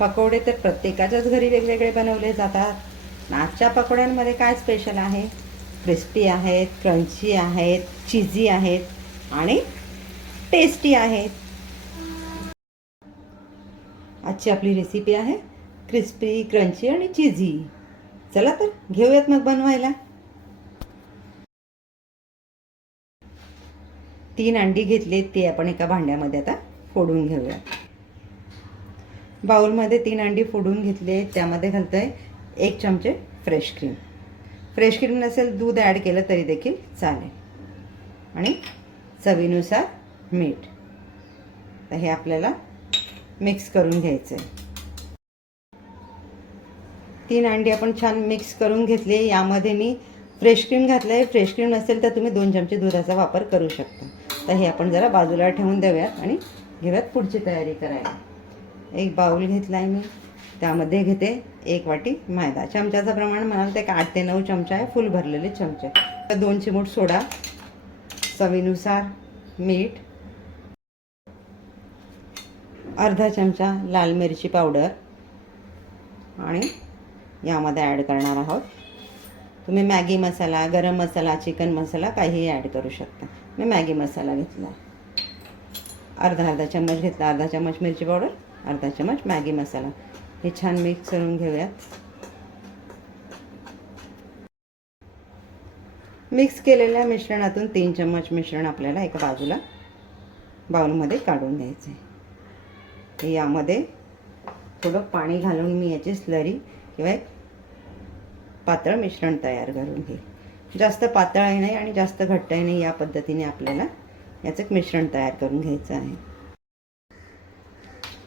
पकोडे तर प्रत्येकाच्याच घरी वेगवेगळे बनवले जातात. आजच्या पकोड्यांमध्ये काय स्पेशल आहे? क्रिस्पी आहेत, क्रंची आहेत, चीजी आहेत आणि टेस्टी आहेत. आजची आपली रेसिपी आहे क्रिस्पी, क्रंची आणि चीजी. चला तर घेऊयात मग बनवायला. 3 अंडी घेतली, ते आपण एका भांड्यामध्ये आता फोडून घेऊया. बाउलमध्ये 3 अंडी फोडून घेतले. त्यामध्ये घालतोय 1 चमचे फ्रेश क्रीम. फ्रेश क्रीम नसेल दूध ॲड केलं तरी देखील चालेल. आणि चवीनुसार मीठ. तर हे आपल्याला मिक्स करून घ्यायचं आहे. 3 अंडी आपण छान मिक्स करून घेतले. यामध्ये मी फ्रेश क्रीम घातलं आहे. फ्रेश क्रीम नसेल तर तुम्ही 2 चमचे दुधाचा वापर करू शकता. तर हे आपण जरा बाजूला ठेवून देऊयात आणि घेऊयात पुढची तयारी करायला. एक बाउल घेतला आहे मी. त्यामध्ये घेते 1 वाटी मैदा. चमच्याचं प्रमाण म्हणाल तर 8 ते 9 चमचा आहे, फुल भरलेले चमचे. 2 चिमूट सोडा, चवीनुसार मीठ, अर्धा चमचा लाल मिरची पावडर आणि यामध्ये ॲड करणार आहोत तुम्ही मॅगी मसाला, गरम मसाला, चिकन मसाला काहीही ॲड करू शकता. मी मॅगी मसाला घेतला. अर्धा चम्मच घेतला. अर्धा चम्मच मिरची पावडर, अर्धा चम्मच मॅगी मसाला. हे छान मिक्स करून घेऊयात. मिक्स केलेल्या मिश्रणातून 3 चम्मच मिश्रण आपल्याला एका बाजूला बाउलमध्ये काढून घ्यायचं आहे. यामध्ये थोडं पाणी घालून मी याची स्लरी किंवा एक पातळ मिश्रण तयार करून घेईल. जास्त पातळही नाही आणि जास्त घट्टही नाही. या पद्धतीने आपल्याला याचं एक मिश्रण तयार करून घ्यायचं आहे.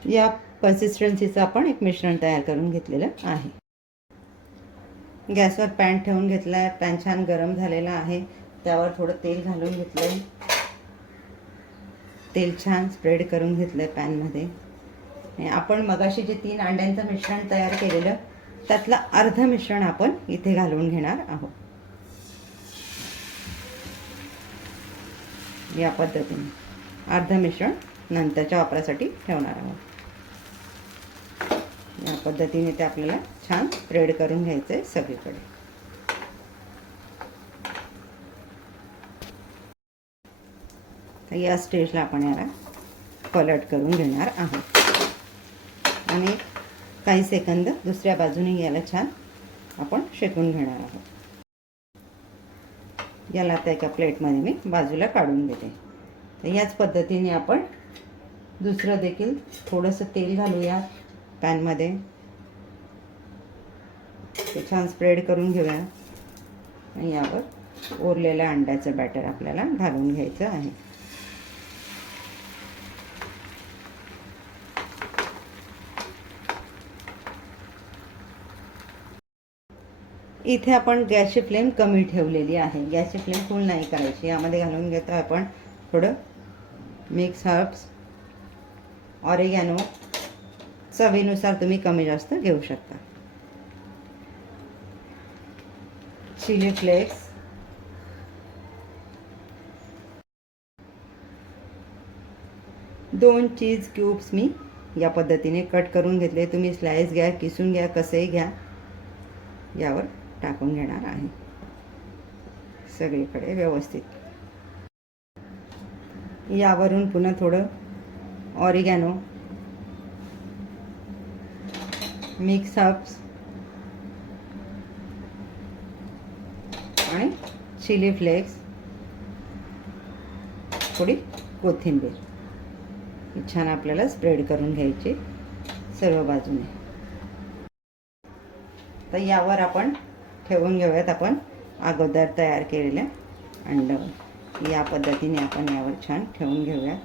या कन्सिस्टन्सीचं आपण एक मिश्रण तयार करून घेतलेलं आहे. गॅसवर पॅन ठेवून घेतला आहे. पॅन छान गरम झालेला आहे. त्यावर थोडं तेल घालून घेतलं आहे. तेल छान स्प्रेड करून घेतलं आहे पॅनमध्ये. आपण मगाशी जे 3 अंड्यांचं मिश्रण तयार केलेलं त्यातलं अर्ध मिश्रण आपण इथे घालून घेणार आहोत. या पद्धतीने अर्ध मिश्रण नंतरच्या वापरासाठी ठेवणार आहोत. या पद्धतीने ते आपल्याला छान स्प्रेड करून घ्यायचं आहे सगळीकडे. तर या स्टेजला आपण याला पलट करून घेणार आहोत आणि काही सेकंद दुसऱ्या बाजूने याला छान आपण शेकून घेणार आहोत. याला आता एका प्लेटमध्ये मी बाजूला काढून देते. तर याच पद्धतीने आपण दुसरं देखील थोडंसं तेल घालूया पॅनमध्ये. ते छान स्प्रेड करून घेऊया आणि यावर उरलेल्या अंड्याचं बॅटर आपल्याला घालून घ्यायचं आहे. इथे आपण गॅसची फ्लेम कमी ठेवलेली आहे. गॅसची फ्लेम फुल नाही करायची. यामध्ये घालून घेतो आपण थोडं मिक्स हर्ब्स, ऑरिगॅनो. चवीनुसार तुम्ही कमी जास्त घेऊ शकता. चिली फ्लेक्स, दोन चीज क्यूब्स मी या पद्धतीने कट करून घेतले. तुम्ही स्लाइस घ्या, किसून घ्या, कसंही घ्या. यावर टाकून घेणार आहे सगळीकडे व्यवस्थित. यावरून पुन्हा थोडं ऑरिगॅनो, मिक्स हर्ब्स आणि चिली फ्लेक्स, थोडी कोथिंबीर छान आपल्याला स्प्रेड करून घ्यायची सर्व बाजूने. तर यावर आपण ठेवून घेऊयात आपण अगोदर तयार केलेल्या अंड्यावर. या पद्धतीने आपण यावर छान ठेवून घेऊयात.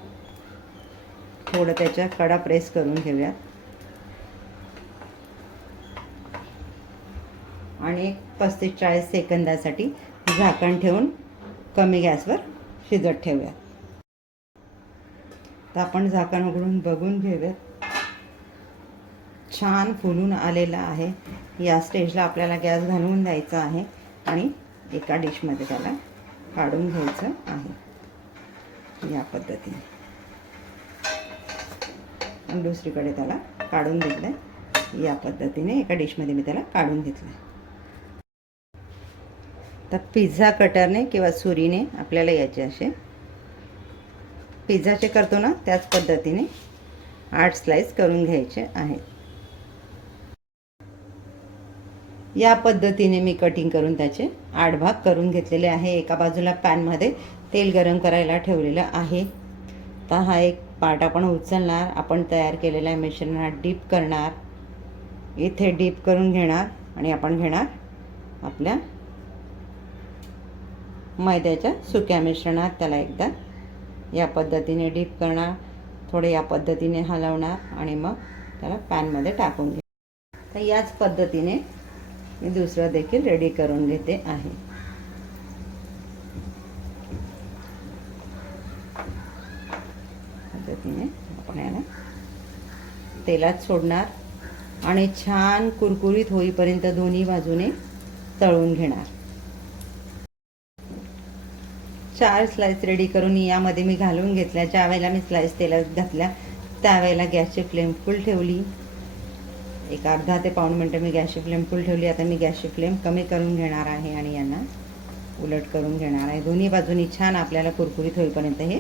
थोडं त्याच्या कडा प्रेस करून घेऊयात आणि 35-40 सेकंदासाठी झाकण ठेवून कमी गॅसवर शिजत ठेवूयात. तर आपण झाकण उघडून बघून घेऊयात. छान फुलून आलेला आहे. या स्टेजला आपल्याला गॅस घालवून द्यायचा आहे आणि एका डिशमध्ये त्याला काढून घ्यायचं आहे या पद्धतीने. आणि दुसरीकडे त्याला काढून घेतलं. या पद्धतीने एका डिशमध्ये मी त्याला काढून घेतलं. तर पिझ्झा कटरने किंवा सुरीने आपल्याला याचे असे पिझ्झाचे करतो ना त्याच पद्धतीने 8 स्लाइस करून घ्यायचे आहेत. या पद्धतीने मी कटिंग करून त्याचे 8 भाग करून घेतलेले आहे. एका बाजूला पॅनमध्ये तेल गरम करायला ठेवलेलं आहे. तर हा एक पार्ट आपण उचलणार, आपण तयार केलेल्या मिश्रणात डीप करणार, इथे डीप करून घेणार आणि आपण घेणार आपल्या मैद्याच्या सुक्या मिश्रणात. त्याला एकदा या पद्धतीने डीप करणार, थोडे या पद्धतीने हलवणार आणि मग त्याला पॅनमध्ये टाकून घेणार. तर याच पद्धतीने मी दुसरं देखील रेडी करून घेते आहे. पद्धतीने आपण याला तेलात सोडणार आणि छान कुरकुरीत होईपर्यंत दोन्ही बाजूने तळून घेणार. 4 स्लाइस रेडी करून यामध्ये मी घालून घेतल्या. ज्या वेळेला मी स्लाइस तेलात घातल्या त्यावेळेला गॅसची फ्लेम फुल ठेवली. एक अर्धा ते पाऊण मिनटं मी गॅसची फ्लेम फुल ठेवली. आता मी गॅसची फ्लेम कमी करून घेणार आहे आणि यांना उलट करून घेणार आहे. दोन्ही बाजूनी छान आपल्याला कुरकुरीत होईपर्यंत हे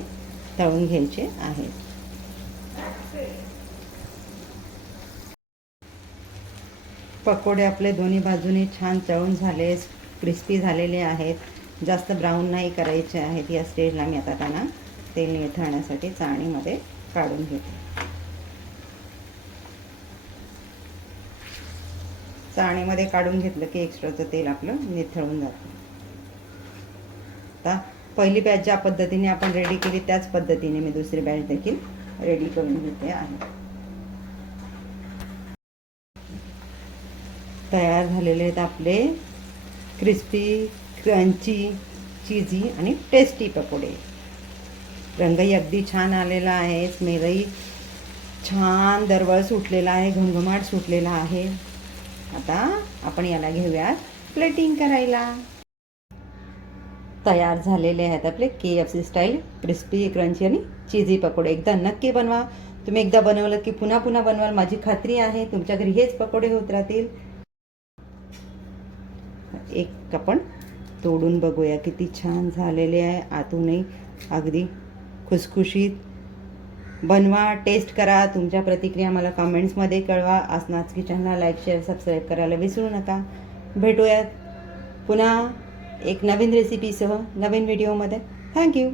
तळून घ्यायचे आहे. पकोडे आपले दोन्ही बाजूनी छान तळून झाले, क्रिस्पी झालेले आहेत. जास्त ब्राऊन नाही करायचे आहेत. या स्टेजला मी आता त्यांना तेल निथळण्यासाठी चाळणीमध्ये काढून घेते. चाळणीमध्ये काढून घेतलं की एक्स्ट्राचं तेल आपलं निथळून जातं. आता पहिली बॅच ज्या पद्धतीने आपण रेडी केली त्याच पद्धतीने मी दुसरी बॅच देखील रेडी करून घेते आहे. तयार झालेले आहेत आपले क्रिस्पी, क्रंची, चीजी आणि टेस्टी पकोडे. रंगही अगदी छान आलेला आहे, स्मेलही छान दरवळ सुटलेला आहे, घमघमाट सुटलेला आहे. आता आपण याला घेऊयात प्लेटिंग करायला. तयार झालेले आहेत आपले KFC स्टाईल क्रिस्पी, क्रंची आणि चीजी पकोडे. एकदा नक्की बनवा. तुम्ही एकदा बनवलं की पुन्हा पुन्हा बनवाल, माझी खात्री आहे. तुमच्या घरी हेच पकोडे होत राहतील. एक आपण तोडून बघूया, किती छान झालेले आहे. आतूनही अगदी खुसखुशीत. बनवा, टेस्ट करा. तुमच्या प्रतिक्रिया मला कमेंट्समध्ये कळवा. आसनाज किचनला लाईक, शेअर, सबस्क्राईब करायला विसरू नका. भेटूयात पुन्हा एक नवीन रेसिपीसह नवीन व्हिडिओमध्ये. थँक्यू.